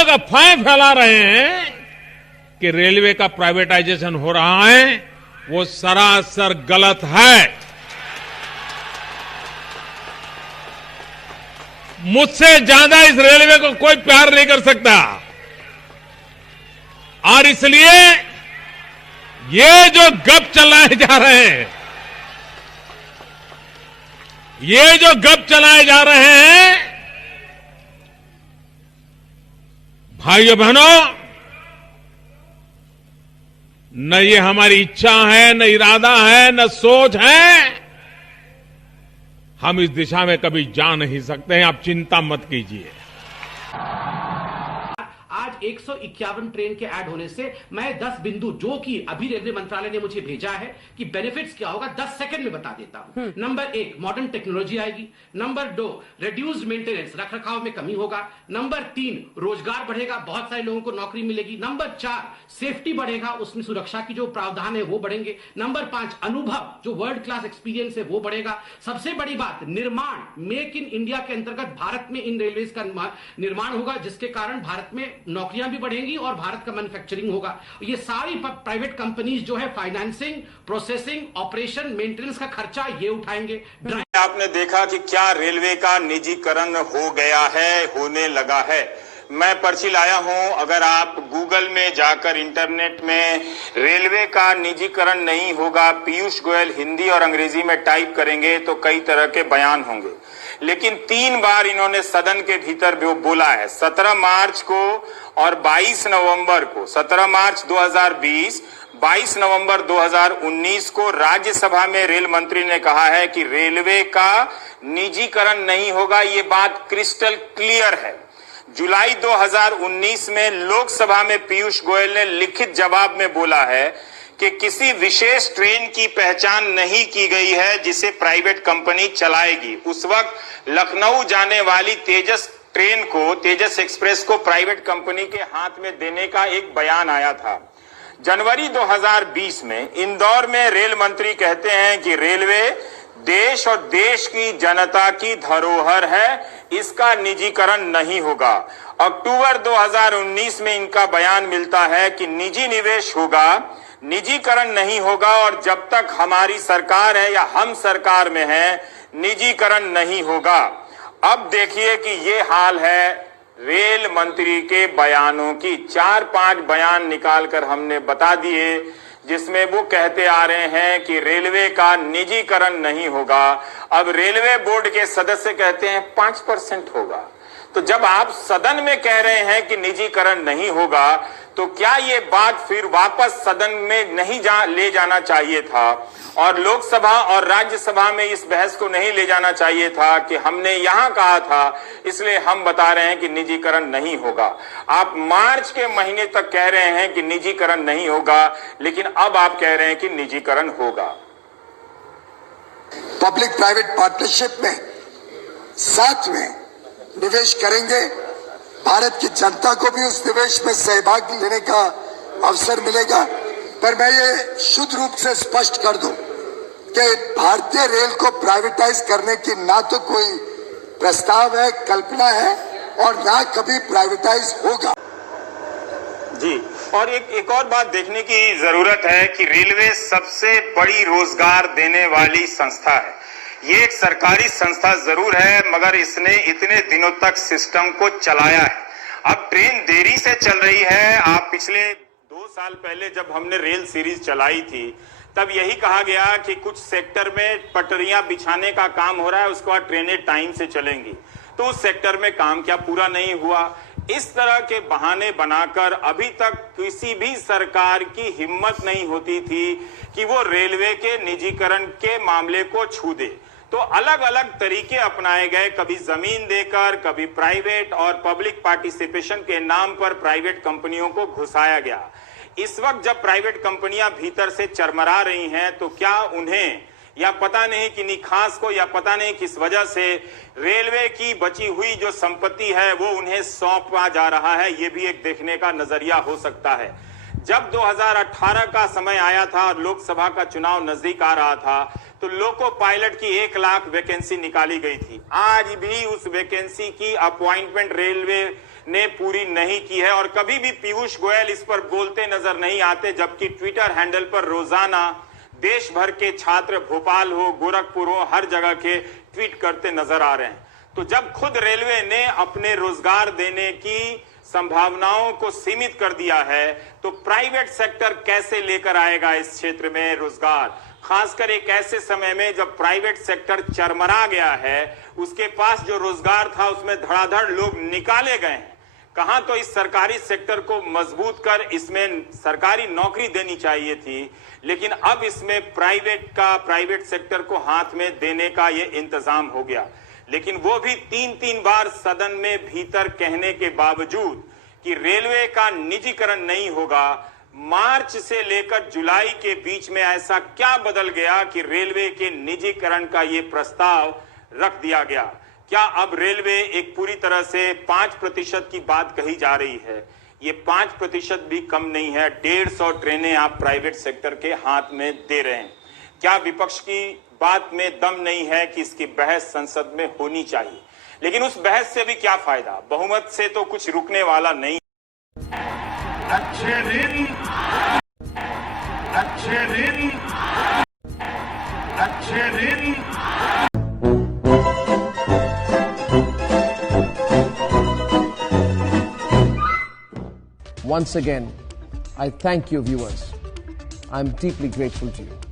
लोग अफवाहें फैला रहे हैं कि रेलवे का प्राइवेटाइजेशन हो रहा है, वो सरासर गलत है। मुझसे ज्यादा इस रेलवे को कोई प्यार नहीं कर सकता और इसलिए ये जो गप चलाए जा रहे हैं, ये जो गप चलाए जा रहे हैं, भाइयों बहनों, न ये हमारी इच्छा है, न इरादा है, न सोच है। हम इस दिशा में कभी जा नहीं सकते हैं। आप चिंता मत कीजिए। आज 151 ट्रेन के ऐड होने से मैं 10 बिंदु जो कि अभी रेलवे मंत्रालय ने मुझे भेजा है कि बेनिफिट्स क्या होगा 10 सेकंड में बता देता हूं। नंबर 1, मॉडर्न टेक्नोलॉजी आएगी। नंबर 2, रिड्यूस्ड मेंटेनेंस, रखरखाव में कमी होगा। नंबर 3, रोजगार बढ़ेगा, बहुत सारे लोगों को नौकरी मिलेगी। नंबर 4, सेफ्टी बढ़ेगा, उसमें सुरक्षा की जो प्रावधान है वो बढ़ेंगे। नंबर 5, अनुभव, जो वर्ल्ड क्लास एक्सपीरियंस है वो बढ़ेगा। सबसे बड़ी बात, निर्माण, मेक इन इंडिया के अंतर्गत भारत में इन रेलवेज का निर्माण होगा, जिसके कारण भारत में नौकरियां भी बढ़ेंगी और भारत का मैन्युफैक्चरिंग होगा। ये सारी प्राइवेट कंपनीज जो है फाइनेंसिंग, प्रोसेसिंग, ऑपरेशन, मेंटेनेंस का खर्चा ये उठाएंगे। आपने देखा कि क्या रेलवे का निजीकरण हो गया है, होने लगा है। मैं पर्ची लाया हूं, अगर आप गूगल में जाकर इंटरनेट में रेलवे का निजीकरण नहीं होगा पीयूष गोयल हिंदी और अंग्रेजी में टाइप करेंगे तो कई तरह के बयान होंगे, लेकिन 3 बार इन्होंने सदन के भीतर बोला है। 17 मार्च को और 22 नवंबर को, 17 मार्च 2020, 22 नवंबर 2019 को राज्यसभा में रेल मंत्री ने कहा है कि रेलवे का निजीकरण नहीं होगा। ये बात क्रिस्टल क्लियर है। जुलाई 2019 में लोकसभा में पीयूष गोयल ने लिखित जवाब में बोला है कि किसी विशेष ट्रेन की पहचान नहीं की गई है जिसे प्राइवेट कंपनी चलाएगी। उस वक्त लखनऊ जाने वाली तेजस ट्रेन को, तेजस एक्सप्रेस को प्राइवेट कंपनी के हाथ में देने का एक बयान आया था। जनवरी 2020 में इंदौर में रेल मंत्री कहते हैं कि रेलवे देश और देश की जनता की धरोहर है, इसका निजीकरण नहीं होगा। अक्टूबर 2019 में इनका बयान मिलता है कि निजी निवेश होगा, निजीकरण नहीं होगा, और जब तक हमारी सरकार है या हम सरकार में हैं, निजीकरण नहीं होगा। अब देखिए कि ये हाल है रेल मंत्री के बयानों की। 4-5 बयान निकालकर हमने बता दिए जिसमें वो कहते आ रहे हैं कि रेलवे का निजीकरण नहीं होगा। अब रेलवे बोर्ड के सदस्य कहते हैं 5% होगा। तो जब आप सदन में कह रहे हैं कि निजीकरण नहीं होगा, तो क्या ये बात फिर वापस सदन में नहीं ले जाना चाहिए था और लोकसभा और राज्यसभा में इस बहस को नहीं ले जाना चाहिए था कि हमने यहां कहा था, इसलिए हम बता रहे हैं कि निजीकरण नहीं होगा। आप मार्च के महीने तक कह रहे हैं कि निजीकरण नहीं होगा, लेकिन अब आप कह रहे हैं कि निजीकरण होगा। पब्लिक प्राइवेट पार्टनरशिप में साथ में निवेश करेंगे, भारत की जनता को भी उस निवेश में सहभाग लेने का अवसर मिलेगा। पर मैं ये शुद्ध रूप से स्पष्ट कर दूं कि भारतीय रेल को प्राइवेटाइज करने की ना तो कोई प्रस्ताव है, कल्पना है, और ना कभी प्राइवेटाइज होगा। जी, और एक और बात देखने की जरूरत है कि रेलवे सबसे बड़ी रोजगार देने वाली संस्था है। ये एक सरकारी संस्था जरूर है, मगर इसने इतने दिनों तक सिस्टम को चलाया है। अब ट्रेन देरी से चल रही है। आप पिछले 2 साल पहले जब हमने रेल सीरीज चलाई थी, तब यही कहा गया कि कुछ सेक्टर में पटरियां बिछाने का काम हो रहा है, उसके बाद ट्रेनें टाइम से चलेंगी। तो उस सेक्टर में काम क्या पूरा नहीं हुआ? इस तरह के बहाने बनाकर अभी तक किसी भी सरकार की हिम्मत नहीं होती थी कि वो रेलवे के निजीकरण के मामले को छू दे। तो अलग अलग तरीके अपनाए गए, कभी जमीन देकर, कभी प्राइवेट और पब्लिक पार्टिसिपेशन के नाम पर प्राइवेट कंपनियों को घुसाया गया। इस वक्त जब प्राइवेट कंपनियां भीतर से चरमरा रही हैं, तो क्या उन्हें या पता नहीं किन्हीं खास को या पता नहीं किस वजह से रेलवे की बची हुई जो संपत्ति है वो उन्हें सौंपा जा रहा है? ये भी एक देखने का नजरिया हो सकता है। जब 2018 का समय आया था और लोकसभा का चुनाव नजदीक आ रहा था, तो लोको पायलट की 1 लाख वैकेंसी निकाली गई थी। आज भी उस वैकेंसी की अपॉइंटमेंट रेलवे ने पूरी नहीं की है और कभी भी पीयूष गोयल इस पर बोलते नजर नहीं आते, जबकि ट्विटर हैंडल पर रोजाना देश भर के छात्र, भोपाल हो, गोरखपुर हो, हर जगह के ट्वीट करते नजर आ रहे हैं। तो जब खुद रेलवे ने अपने रोजगार देने की संभावनाओं को सीमित कर दिया है, तो प्राइवेट सेक्टर कैसे लेकर आएगा इस क्षेत्र में रोजगार, खासकर एक ऐसे समय में जब प्राइवेट सेक्टर चरमरा गया है, उसके पास जो रोजगार था उसमें धड़ाधड़ लोग निकाले गए हैं। कहां तो इस सरकारी सेक्टर को मजबूत कर इसमें सरकारी नौकरी देनी चाहिए थी, लेकिन अब इसमें प्राइवेट सेक्टर को हाथ में देने का यह इंतजाम हो गया। लेकिन वो भी 3-3 बार सदन में भीतर कहने के बावजूद कि रेलवे का निजीकरण नहीं होगा। मार्च से लेकर जुलाई के बीच में ऐसा क्या बदल गया कि रेलवे के निजीकरण का ये प्रस्ताव रख दिया गया? क्या अब रेलवे एक पूरी तरह से 5% की बात कही जा रही है? ये 5% भी कम नहीं है। 150 ट्रेनें आप प्राइवेट सेक्टर के हाथ में दे रहे हैं। क्या विपक्ष की बात में दम नहीं है कि इसकी बहस संसद में होनी चाहिए? लेकिन उस बहस से भी क्या फायदा? बहुमत से तो कुछ रुकने वाला नहीं। अच्छे दिन, अच्छे दिन, अच्छे दिन। Once again, I thank you, viewers. I'm deeply grateful to you.